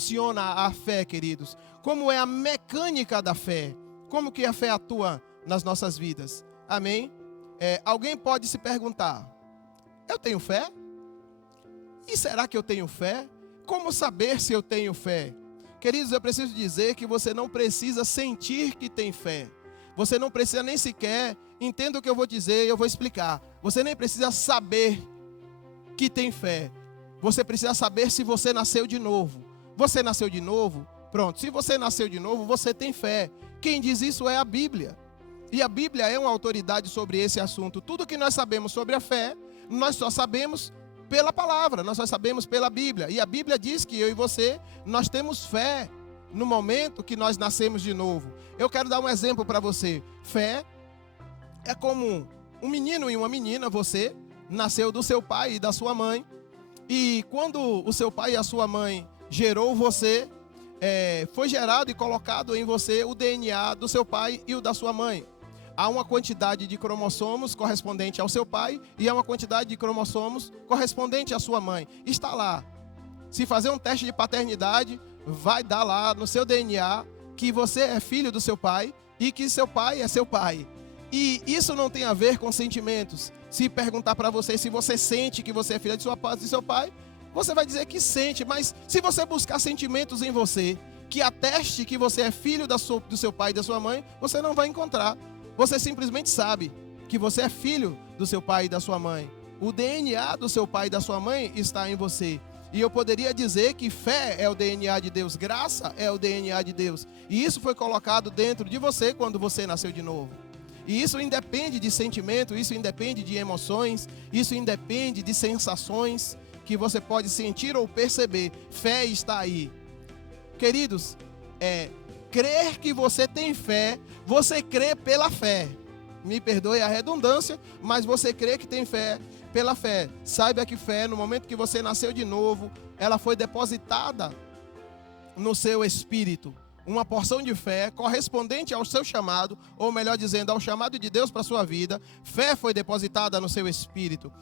funciona a fé, queridos? Como é a mecânica da fé? Como que a fé atua nas nossas vidas? Amém? Alguém pode se perguntar, eu tenho fé? E será que eu tenho fé? Como saber se eu tenho fé? Queridos, eu preciso dizer que você não precisa sentir que tem fé. Você não precisa nem sequer, entenda o que eu vou dizer, eu vou explicar. Você nem precisa saber que tem fé. Você precisa saber se você nasceu de novo. Você nasceu de novo? Pronto, se você nasceu de novo, você tem fé. Quem diz isso é a Bíblia. E a Bíblia é uma autoridade sobre esse assunto. Tudo que nós sabemos sobre a fé, nós só sabemos pela palavra, nós só sabemos pela Bíblia. E a Bíblia diz que eu e você, nós temos fé no momento que nós nascemos de novo. Eu quero dar um exemplo para você. Fé é como um menino e uma menina, você nasceu do seu pai e da sua mãe. E quando o seu pai e a sua mãe gerou você, foi gerado e colocado em você o DNA do seu pai e o da sua mãe. Há uma quantidade de cromossomos correspondente ao seu pai e há uma quantidade de cromossomos correspondente à sua mãe. Está lá. Se fazer um teste de paternidade, vai dar lá no seu DNA que você é filho do seu pai e que seu pai é seu pai. E isso não tem a ver com sentimentos. Se perguntar para você se você sente que você é filho de seu pai, você vai dizer que sente. Mas se você buscar sentimentos em você que ateste que você é filho do seu pai e da sua mãe, você não vai encontrar. Você simplesmente sabe que você é filho do seu pai e da sua mãe. O DNA do seu pai e da sua mãe está em você. E eu poderia dizer que fé é o DNA de Deus, graça é o DNA de Deus. E isso foi colocado dentro de você quando você nasceu de novo. E isso independe de sentimento, isso independe de emoções, isso independe de sensações que você pode sentir ou perceber. Fé está aí. Queridos, crer que você tem fé, você crê pela fé. Me perdoe a redundância, mas você crê que tem fé pela fé. Saiba que fé, no momento que você nasceu de novo, ela foi depositada no seu espírito. Uma porção de fé correspondente ao seu chamado, ou melhor dizendo, ao chamado de Deus para a sua vida. Fé foi depositada no seu espírito.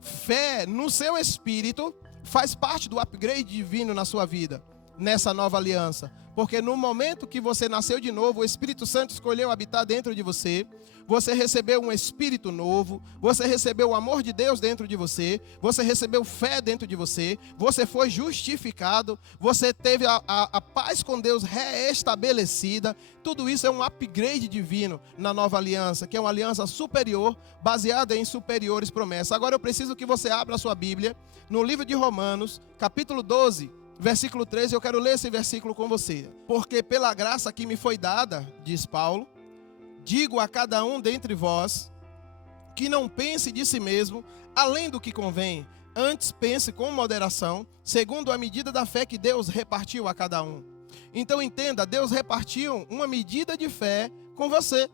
Fé no seu espírito faz parte do upgrade divino na sua vida, nessa nova aliança. Porque no momento que você nasceu de novo, o Espírito Santo escolheu habitar dentro de você. Você recebeu um espírito novo. Você recebeu o amor de Deus dentro de você. Você recebeu fé dentro de você. Você foi justificado. Você teve a paz com Deus reestabelecida. Tudo isso é um upgrade divino na nova aliança, que é uma aliança superior, baseada em superiores promessas. Agora eu preciso que você abra a sua Bíblia no livro de Romanos, capítulo 12. Versículo 13, eu quero ler esse versículo com você. Porque pela graça que me foi dada, diz Paulo, digo a cada um dentre vós, que não pense de si mesmo, além do que convém, antes pense com moderação, segundo a medida da fé que Deus repartiu a cada um. Então entenda, Deus repartiu uma medida de fé com você.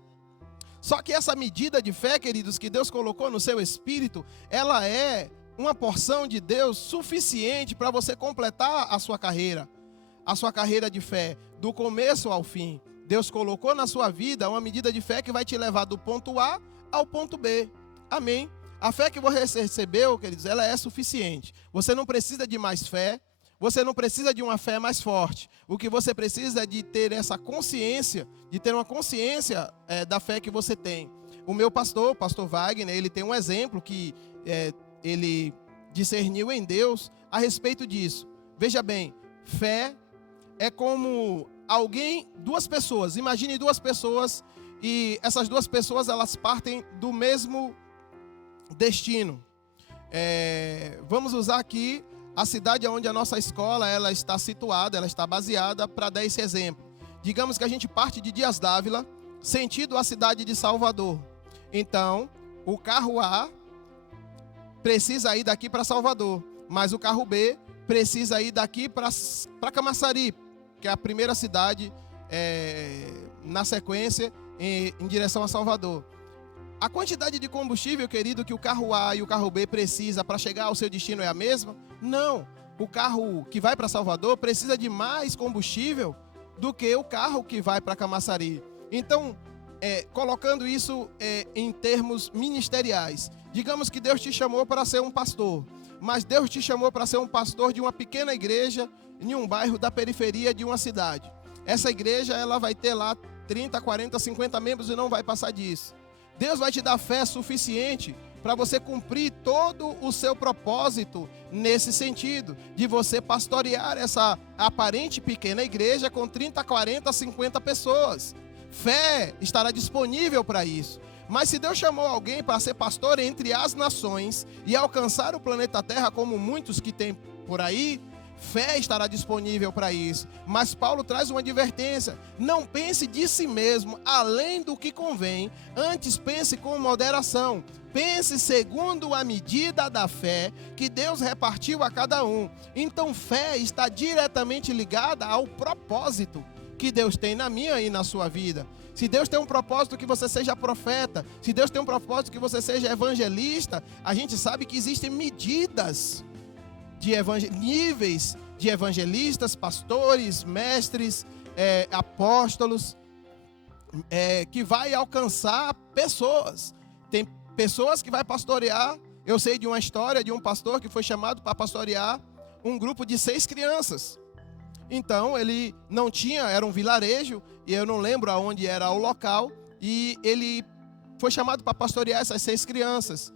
Só que essa medida de fé, queridos, que Deus colocou no seu espírito, ela é uma porção de Deus suficiente para você completar a sua carreira de fé, do começo ao fim. Deus colocou na sua vida uma medida de fé que vai te levar do ponto A ao ponto B. Amém? A fé que você recebeu, queridos, ela é suficiente. Você não precisa de mais fé, você não precisa de uma fé mais forte. O que você precisa é de ter essa consciência, de ter uma consciência da fé que você tem. O meu pastor, o pastor Wagner, ele tem um exemplo que ele discerniu em Deus a respeito disso. Veja bem, fé é como duas pessoas, imagine duas pessoas e essas duas pessoas elas partem do mesmo destino. Vamos usar aqui a cidade onde a nossa escola ela está situada, ela está baseada, para dar esse exemplo. Digamos que a gente parte de Dias d'Ávila, sentido a cidade de Salvador. Então, o carro A precisa ir daqui para Salvador, mas o carro B precisa ir daqui para Camaçari, que é a primeira cidade na sequência em direção a Salvador. A quantidade de combustível, querido, que o carro A e o carro B precisa para chegar ao seu destino é a mesma? Não. O carro que vai para Salvador precisa de mais combustível do que o carro que vai para Camaçari. Então, colocando isso em termos ministeriais. Digamos que Deus te chamou para ser um pastor, mas Deus te chamou para ser um pastor de uma pequena igreja em um bairro da periferia de uma cidade. Essa igreja ela vai ter lá 30, 40, 50 membros e não vai passar disso. Deus vai te dar fé suficiente para você cumprir todo o seu propósito nesse sentido, de você pastorear essa aparente pequena igreja com 30, 40, 50 pessoas. Fé estará disponível para isso. Mas se Deus chamou alguém para ser pastor entre as nações e alcançar o planeta Terra, como muitos que tem por aí, fé estará disponível para isso. Mas Paulo traz uma advertência: não pense de si mesmo além do que convém, antes pense com moderação. Pense segundo a medida da fé que Deus repartiu a cada um. Então fé está diretamente ligada ao propósito que Deus tem na minha e na sua vida. Se Deus tem um propósito que você seja profeta, se Deus tem um propósito que você seja evangelista, a gente sabe que existem medidas de níveis de evangelistas, pastores, mestres, apóstolos, que vai alcançar pessoas. Tem pessoas que vai pastorear. Eu sei de uma história de um pastor que foi chamado para pastorear um grupo de 6 crianças. Então ele não tinha, era um vilarejo, e eu não lembro aonde era o local, e ele foi chamado para pastorear essas 6 crianças.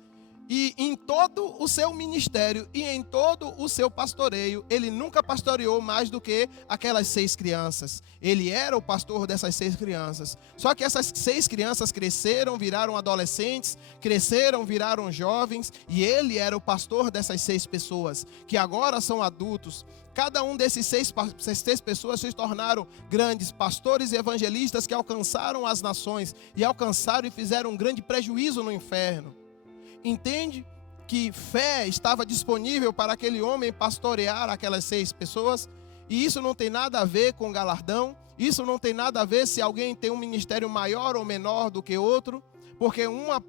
E em todo o seu ministério e em todo o seu pastoreio, ele nunca pastoreou mais do que aquelas 6 crianças. Ele era o pastor dessas 6 crianças. Só que essas 6 crianças cresceram, viraram adolescentes, cresceram, viraram jovens, e ele era o pastor dessas 6 pessoas, que agora são adultos. Cada um desses 6 pessoas se tornaram grandes pastores e evangelistas que alcançaram as nações, e alcançaram e fizeram um grande prejuízo no inferno. Entende que fé estava disponível para aquele homem pastorear aquelas 6 pessoas? E isso não tem nada a ver com galardão, isso não tem nada a ver se alguém tem um ministério maior ou menor do que outro, porque uma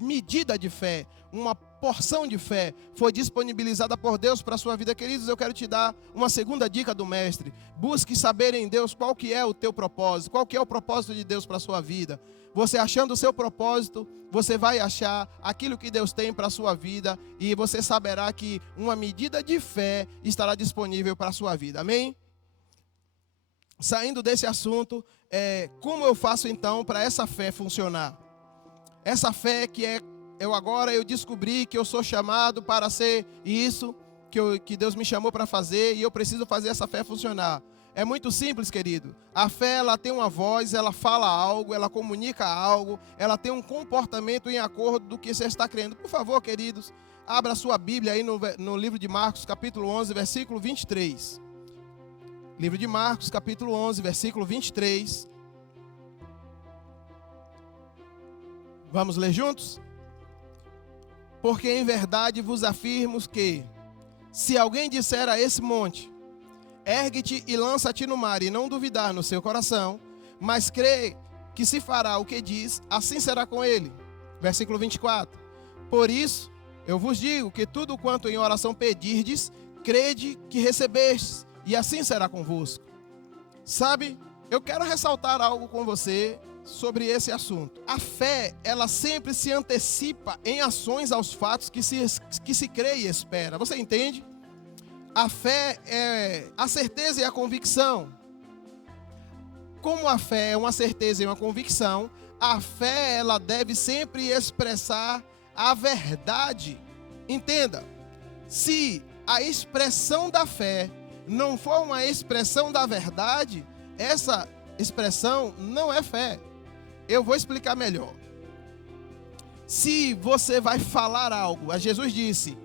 medida de fé, uma porção de fé foi disponibilizada por Deus para a sua vida. Queridos, eu quero te dar uma segunda dica do mestre: busque saber em Deus qual que é o teu propósito, qual que é o propósito de Deus para a sua vida. Você achando o seu propósito, você vai achar aquilo que Deus tem para a sua vida, e você saberá que uma medida de fé estará disponível para a sua vida. Amém? Saindo desse assunto, como eu faço então para essa fé funcionar? Essa fé que eu descobri que eu sou chamado para ser isso, que Deus me chamou para fazer, e eu preciso fazer essa fé funcionar. É muito simples, querido. A fé, ela tem uma voz, ela fala algo, ela comunica algo, ela tem um comportamento em acordo do que você está crendo. Por favor, queridos, abra sua Bíblia aí no livro de Marcos, capítulo 11, versículo 23. Livro de Marcos, capítulo 11, versículo 23. Vamos ler juntos? Porque em verdade vos afirmo que, se alguém disser a esse monte: ergue-te e lança-te no mar, e não duvidar no seu coração, mas crê que se fará o que diz, assim será com ele. Versículo 24. Por isso, eu vos digo que tudo quanto em oração pedirdes, crede que recebestes, e assim será convosco. Sabe, eu quero ressaltar algo com você sobre esse assunto. A fé, ela sempre se antecipa em ações aos fatos que se crê e espera. Você entende? A fé é a certeza e a convicção. Como a fé é uma certeza e uma convicção, a fé, ela deve sempre expressar a verdade. Entenda, se a expressão da fé não for uma expressão da verdade, essa expressão não é fé. Eu vou explicar melhor. Se você vai falar algo, Jesus disse: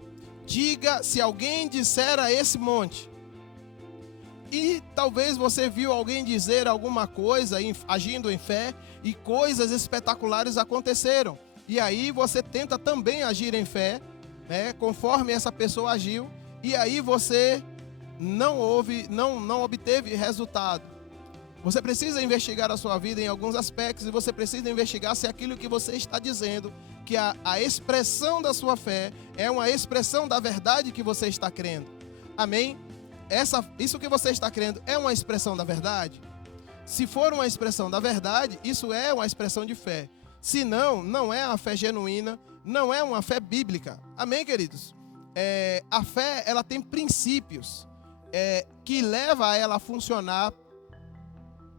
diga, se alguém disser a esse monte. E talvez você viu alguém dizer alguma coisa, agindo em fé, e coisas espetaculares aconteceram. E aí você tenta também agir em fé, né, conforme essa pessoa agiu, e aí você não obteve resultado. Você precisa investigar a sua vida em alguns aspectos, e você precisa investigar se aquilo que você está dizendo, que a expressão da sua fé é uma expressão da verdade que você está crendo. Amém? Isso que você está crendo é uma expressão da verdade? Se for uma expressão da verdade, isso é uma expressão de fé. Se não, não é uma fé genuína, não é uma fé bíblica. Amém, queridos? A fé, ela tem princípios que levam a ela a funcionar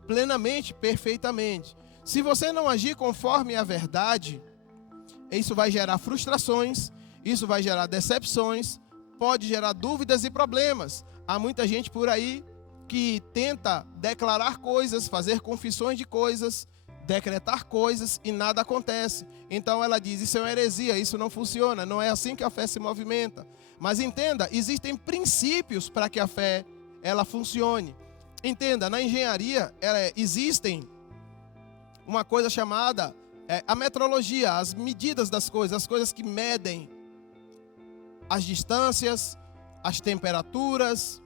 plenamente, perfeitamente. Se você não agir conforme a verdade, isso vai gerar frustrações, isso vai gerar decepções, pode gerar dúvidas e problemas. Há muita gente por aí que tenta declarar coisas, fazer confissões de coisas, decretar coisas e nada acontece. Então ela diz, isso é uma heresia, isso não funciona, não é assim que a fé se movimenta. Mas entenda, existem princípios para que a fé ela funcione. Entenda, na engenharia existem uma coisa chamada a metrologia, as medidas das coisas, as coisas que medem as distâncias, as temperaturas,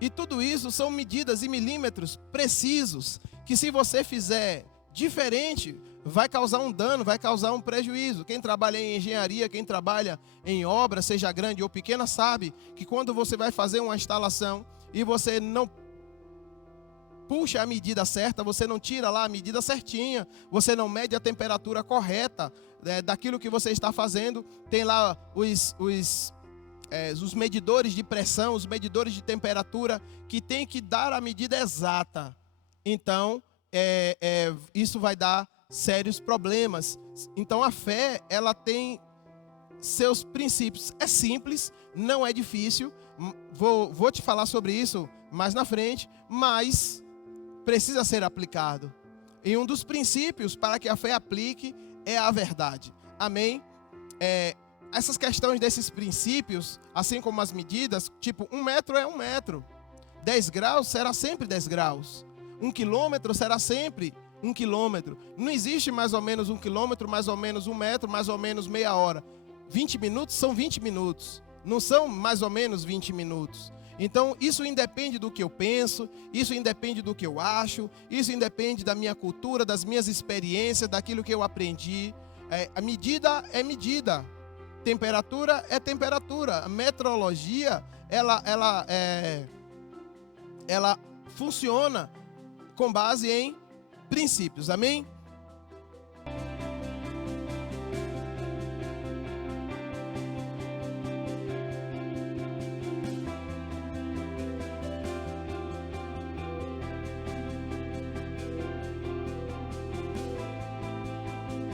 e tudo isso são medidas em milímetros precisos, que se você fizer diferente, vai causar um dano, vai causar um prejuízo. Quem trabalha em engenharia, quem trabalha em obra, seja grande ou pequena, sabe que quando você vai fazer uma instalação e você não puxa a medida certa, você não tira lá a medida certinha, você não mede a temperatura correta daquilo que você está fazendo, tem lá os medidores de pressão, os medidores de temperatura, que tem que dar a medida exata. Então, isso vai dar sérios problemas. Então, a fé, ela tem seus princípios. É simples, não é difícil. Vou te falar sobre isso mais na frente, mas precisa ser aplicado. E um dos princípios para que a fé aplique é a verdade. Amém? Essas questões desses princípios, assim como as medidas, tipo 1 metro é 1 metro, 10 graus será sempre 10 graus, 1 quilômetro será sempre 1 quilômetro. Não existe mais ou menos 1 quilômetro, mais ou menos 1 metro, mais ou menos meia hora. 20 minutos são 20 minutos, não são mais ou menos 20 minutos. Então isso independe do que eu penso, isso independe do que eu acho, isso independe da minha cultura, das minhas experiências, daquilo que eu aprendi. A medida é medida. Temperatura é temperatura. A metrologia, ela funciona com base em princípios. Amém?